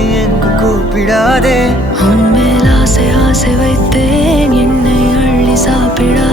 என்னை எங்கு கூப்பிடாதே. உன் மேல் ஆசை ஆசை வைத்தேன். என்னை அள்ளி சாப்பிடாதே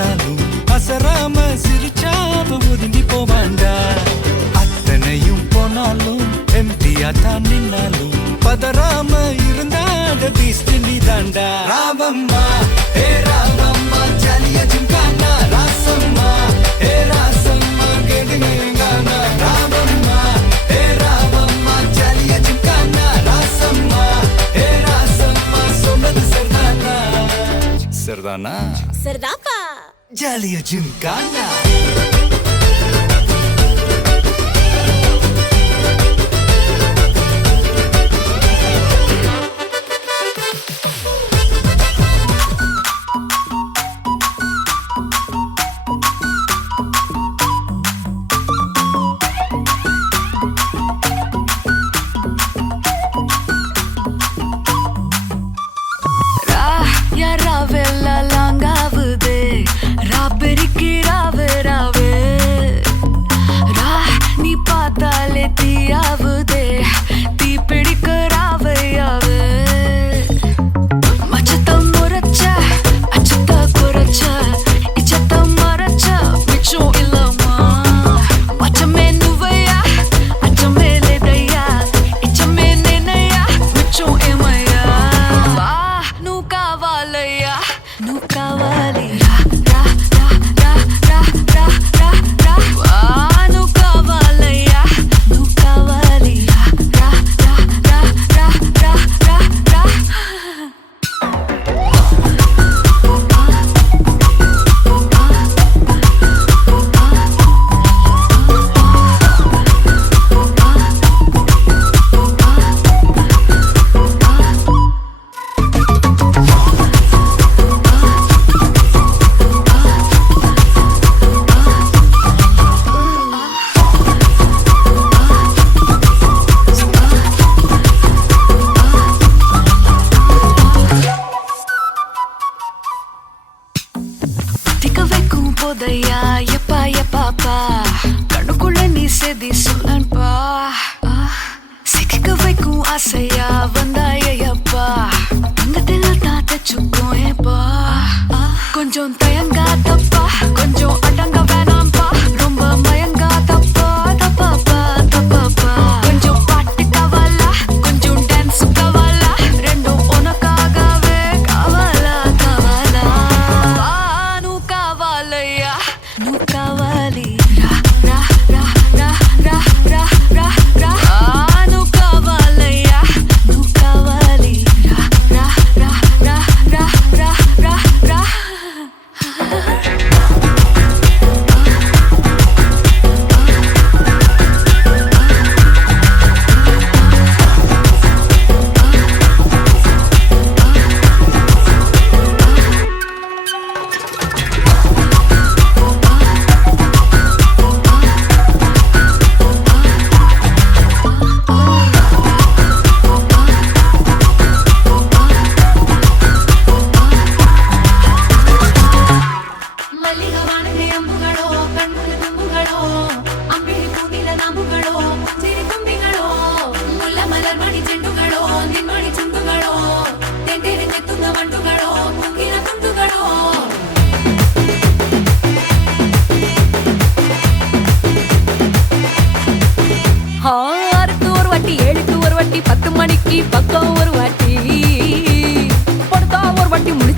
பார்த்தாலும் அசராம சிரிச்சாம ஒதுங்கி போவாண்டா. அத்தனையும் போனாலும் எம்டியா தான் நின்னாலும் பதறாம இருந்தாத பீஸ்ட் நீ தாண்டா ராமம்மா ஏ ராமம்மா ஜாலியா ஜிம்கானா ராசம்மா ஏ ராசம்மா கேட்டுங்க எங்கானா ராமம்மா ஏ ராமம்மா ஜாலியா ஜிம்கானா ராசம்மா ஏ ராசம்மா சொன்னது சர்தானா. சர்தானா? சர்தாப்பா 家里有金卡。నువ్వు కావాలి.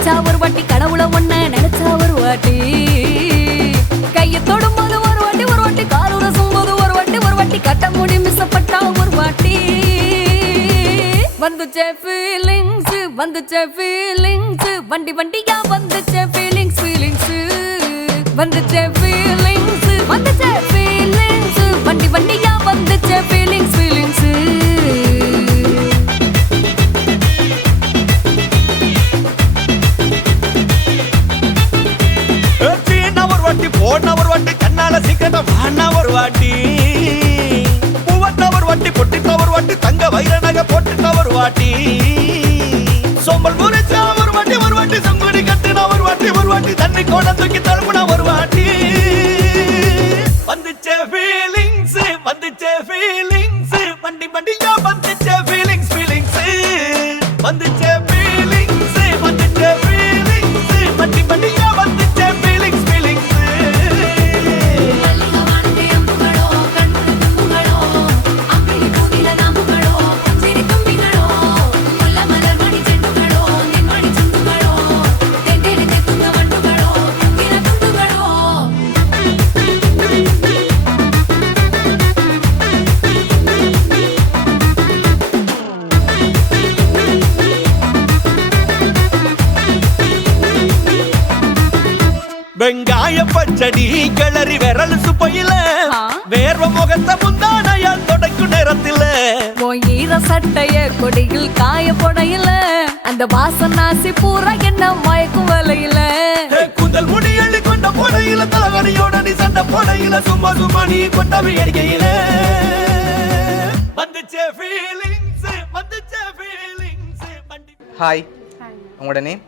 நினைச்சா ஒரு வாட்டி கடவுள ஒண்ண நினைச்சா ஒரு வாட்டி. கைய தொடும்போது ஒரு வாட்டி ஒரு வாட்டி கால் உரசும் போது ஒரு வாட்டி ஒரு வாட்டி கட்ட முடி மிசப்பட்டா ஒரு வாட்டி. வந்துச்சே ஃபீலிங்ஸ் வந்துச்சே ஃபீலிங்ஸ் வண்டி வண்டியா வந்துச்சே ஃபீலிங்ஸ் ஃபீலிங்ஸ் வந்துச்சே ஃபீலிங்ஸ் வந்துச்சே வானா ஒரு வாட்டி. பூவத்த ஒரு வாட்டி பொட்டிட்ட ஒரு வாட்டி தங்க வைர நகை போட்டுட்ட ஒரு வாட்டி. சோம்பல் ஒரு வாட்டி ஒரு வாட்டி சங்குடி கட்டுனா ஒரு வாட்டி ஒரு வாட்டி தண்ணி கோட தூக்கி தழும்புனா ஒரு வாட்டி. வெங்காய பச்சடி கிளறி விரல் சுப்பையில. வேர்வ முகத்தை முந்தானையால் தொடக்கும் நேரத்தில. ஈர சட்டைய கொடியில் காய போடையில. அந்த வாசனாசி பூரா என்ன மயக்கும் வலையில. கூந்தல் முடி அள்ளி கொண்ட போடையில தலவணியோட நீ சண்டை போடையில. சும்மா சும்மா நீ கொண்டவி அடிக்கையில. வந்துச்சே ஃபீலிங்ஸ் வந்துச்சே ஃபீலிங்ஸ் ஹாய் உங்களோட நேம்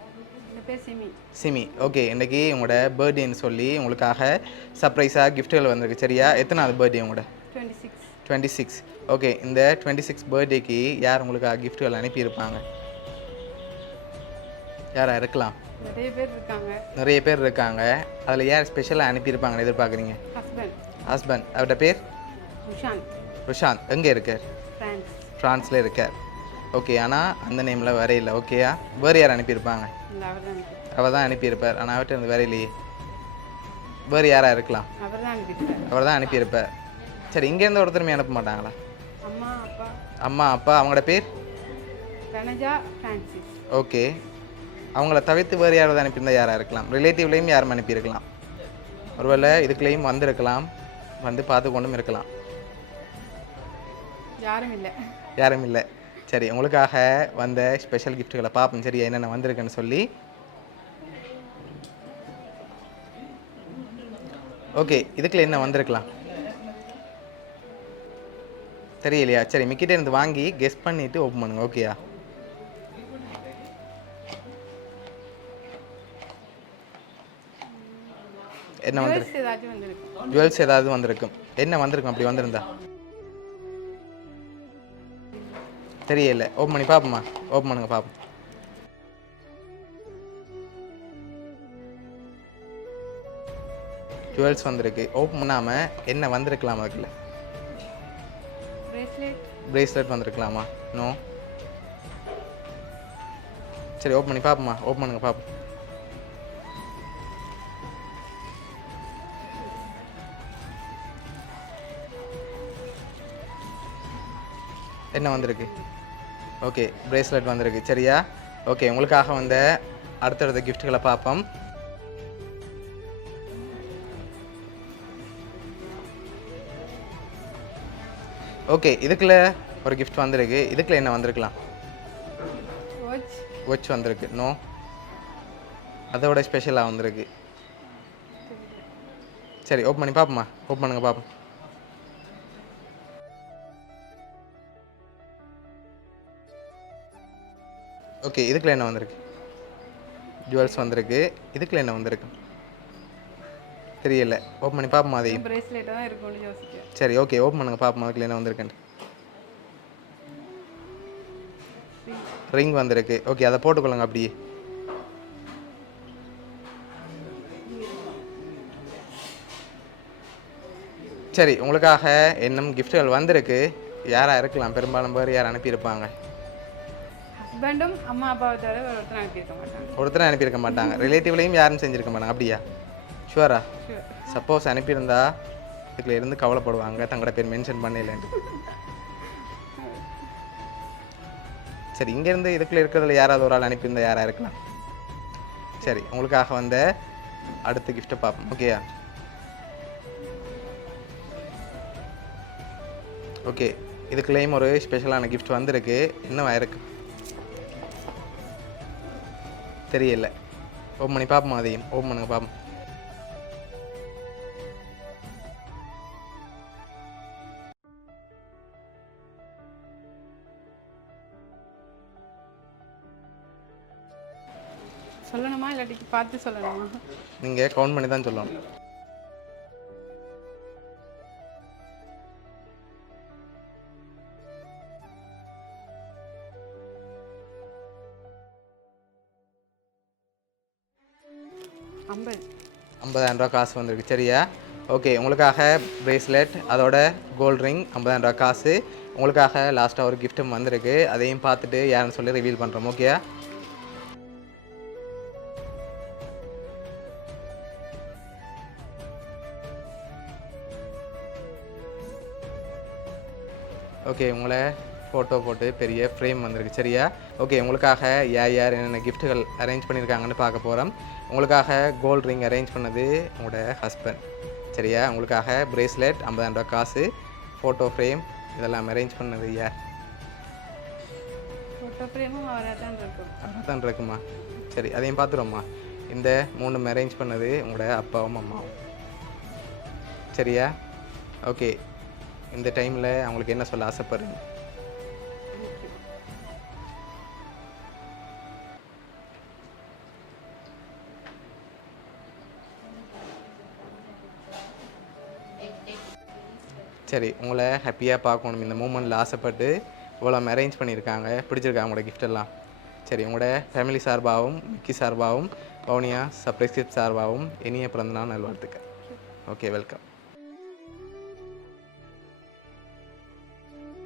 என் பேர் சிமி. சிமி. ஓகே இன்னைக்கு உங்களோட பர்த்டேன்னு சொல்லி உங்களுக்காக சர்ப்ரைஸாக கிஃப்ட்டுகள் வந்திருக்கு. சரியா? எத்தனாவது பர்த்டே உங்களோட? Twenty six twenty six okay இந்த டுவெண்ட்டி சிக்ஸ் பர்த்டேக்கு யார் உங்களுக்காக கிஃப்ட்டுகள் அனுப்பியிருப்பாங்க? யாரா இருக்கலாம்? நிறைய பேர் இருக்காங்க. நிறைய பேர் இருக்காங்க. அதில் யார் ஸ்பெஷலாக அனுப்பியிருப்பாங்கன்னு எதிர்பார்க்குறீங்க? ஹஸ்பண்ட் ஹஸ்பண்ட் அவரோட பேர்? விஷாந்த் பிரசாந்த் எங்கே இருக்கார்? ஃப்ரான்ஸ் ஃப்ரான்ஸில் இருக்கார். ஓகே ஆனால் அந்த நேமில் வரையில ஓகேயா வேறு யார் அனுப்பியிருப்பாங்க? அவர் தான் அனுப்பியிருப்பார். ஆனால் அவர்கிட்ட இருந்து வரையிலையே வேறு யாராக இருக்கலாம்? அவர் தான் அனுப்பியிருப்பார். சரி இங்கேருந்து ஒருத்தருமே அனுப்ப மாட்டாங்களா? அம்மா அப்பா. அம்மா அப்பா அவங்களோட பேர்? ஓகே அவங்கள தவிர்த்து வேறு யாராவது அனுப்பியிருந்தா யாராக இருக்கலாம்? ரிலேட்டிவ்லேயும் யாரும் அனுப்பியிருக்கலாம். ஒருவேளை இதுக்குள்ளேயும் வந்திருக்கலாம். வந்து பார்த்து கொண்டும் இருக்கலாம். யாரும் இல்லை. யாரும் இல்லை. சரி உங்களுக்காக வந்த ஸ்பெஷல் கிஃப்ட்டுகளை பார்ப்போம். சரியா என்னென்ன வந்திருக்குன்னு சொல்லி. ஓகே இதுக்குள்ள என்ன வந்திருக்கலாம்? தெரியலையா? சரி மிக்கிட்ட இருந்து வாங்கி கெஸ் பண்ணிட்டு ஓப்பன் பண்ணுங்க ஓகேயா என்ன வந்து ஜுவல்ஸ் ஏதாவது வந்திருக்கும். என்ன வந்திருக்கும்? அப்படி வந்திருந்தா? தெரியல. ஓப்பன் பண்ணி பார்ப்போமா ஓப்பன் பண்ணுங்க பார்ப்போம் ஜுவல்ஸ் வந்திருக்கு. ஓப்பன் பண்ணாமல் என்ன வந்திருக்கலாம் அதுக்குள்ள? பிரேஸ்லெட் பிரேஸ்லெட் வந்திருக்கலாமா? நோ சரி ஓப்பன் பண்ணி பார்ப்போமா ஓப்பன் பண்ணுங்க பார்ப்போம் என்ன வந்திருக்கு? ஓகே பிரேஸ்லெட் வந்திருக்கு. சரியா? ஓகே உங்களுக்காக வந்த அடுத்தடுத்த கிஃப்ட்டுகளை பார்ப்போம். ஓகே இதுக்குள்ள ஒரு gift வந்திருக்கு. இதுக்குள்ள என்ன வந்திருக்கலாம்? வாட்ச் வந்திருக்கு. நோ அதோட ஸ்பெஷலாக வந்திருக்கு. சரி ஓப்பன் பண்ணி பார்ப்போமா ஓப்பன் பண்ணுங்க பார்ப்போம். ஓகே இதுக்குள்ள என்ன வந்திருக்கு? ஜுவல்ஸ் வந்திருக்கு. இதுக்குள்ள என்ன வந்திருக்கு? தெரியல. ஓப்பன் பண்ணி பார்ப்போமா அதையும்? பிரேஸ்லெட்டாக தான் இருக்கும்னு யோசிக்கிறேன். சரி ஓகே ஓப்பன் பண்ணுங்க பார்ப்போம் அதுக்குள்ள என்ன வந்திருக்குன்ட்டு. ரிங் வந்திருக்கு. ஓகே அதை போட்டுக்கொள்ளுங்க அப்படியே. சரி உங்களுக்காக இன்னும் கிஃப்ட்டுகள் வந்திருக்கு. யாராக இருக்கலாம் பெரும்பாலும் பேர் யார் அனுப்பியிருப்பாங்க. ஹஸ்பண்டும் அம்மா அப்பாவை தவிர வேறு ஒருத்தர் அனுப்பியிருக்க மாட்டாங்க. ஒருத்தரும் அனுப்பியிருக்க மாட்டாங்க. ரிலேட்டிவ்லையும் யாரும் செஞ்சுருக்க மாட்டாங்க. அப்படியா? ஷுவரா சப்போஸ் அனுப்பியிருந்தா இதுல இருந்து கவலைப்படுவாங்க. தங்களோட பேர் மென்ஷன் பண்ணலன்ட்டு. சரி இங்கேருந்து இதுக்குள்ள இருக்கிறதுல யாராவது ஒரு ஆள் அனுப்பியிருந்தா யாராக இருக்கலாம். சரி உங்களுக்காக வந்த அடுத்த கிஃப்ட்டை பார்ப்போம். ஓகேயா ஓகே இதுக்குள்ளேயும் ஒரு ஸ்பெஷலான கிஃப்ட் வந்திருக்கு. இன்னும் இருக்கு. தெரியல. ஓப்பன் பண்ணி பார்ப்போம் அதையும்? ஓப்பன் பண்ணுங்க பார்ப்போம். சொல்லணுமா? இல்லாட்டிக்கு பார்த்து சொல்லணுமா? நீங்கள் கவுண்ட் பண்ணி தான் சொல்லணும். ஐம்பது. ஐம்பதாயிரம் ரூபா காசு வந்திருக்கு. சரியா? ஓகே உங்களுக்காக பிரேஸ்லெட் அதோட கோல்ட் ரிங் ஐம்பதாயிரம் ரூபா காசு. உங்களுக்காக லாஸ்ட்டாக ஒரு கிஃப்ட்டும் வந்திருக்கு. அதையும் பார்த்துட்டு யாருன்னு சொல்லி ரிவீல் பண்ணுறோம் ஓகேயா ஓகே உங்களை ஃபோட்டோ போட்டு பெரிய ஃப்ரேம் வந்திருக்கு. சரியா? ஓகே உங்களுக்காக யார் யார் என்னென்ன கிஃப்ட்டுகள் அரேஞ்ச் பண்ணியிருக்காங்கன்னு பார்க்க போகிறோம் உங்களுக்காக கோல்ட் ரிங் அரேஞ்ச் பண்ணது உங்களோட ஹஸ்பண்ட் சரியா? உங்களுக்காக பிரேஸ்லெட் ஐம்பதாயிரம் ரூபா காசு ஃபோட்டோ ஃப்ரேம் இதெல்லாம் அரேஞ்ச் பண்ணது யார்? ஃபோட்டோ ஃப்ரேமும் தான் இருக்கும். சரி அதையும் பார்த்துருவோம்மா. இந்த மூணும் அரேஞ்ச் பண்ணது உங்களோட அப்பாவும் அம்மாவும். சரியா? ஓகே இந்த டைமில் அவங்களுக்கு என்ன சொல்ல ஆசைப்படுறீங்க? சரி உங்களை ஹாப்பியாக பார்க்கணும். இந்த மூமெண்ட்டில் ஆசைப்பட்டு இவ்வளோ அரேஞ்ச் பண்ணியிருக்காங்க. பிடிச்சிருக்காங்க உங்களோட எல்லாம்? சரி உங்களோட ஃபேமிலி சார்பாகவும் மிக்கி சார்பாகவும் பவுனியா சப்ரைஸ்கிரிப்ட் சார்பாகவும் இனிய பிறந்தநாள் நல்வாழ்த்துக்கள். Okay welcome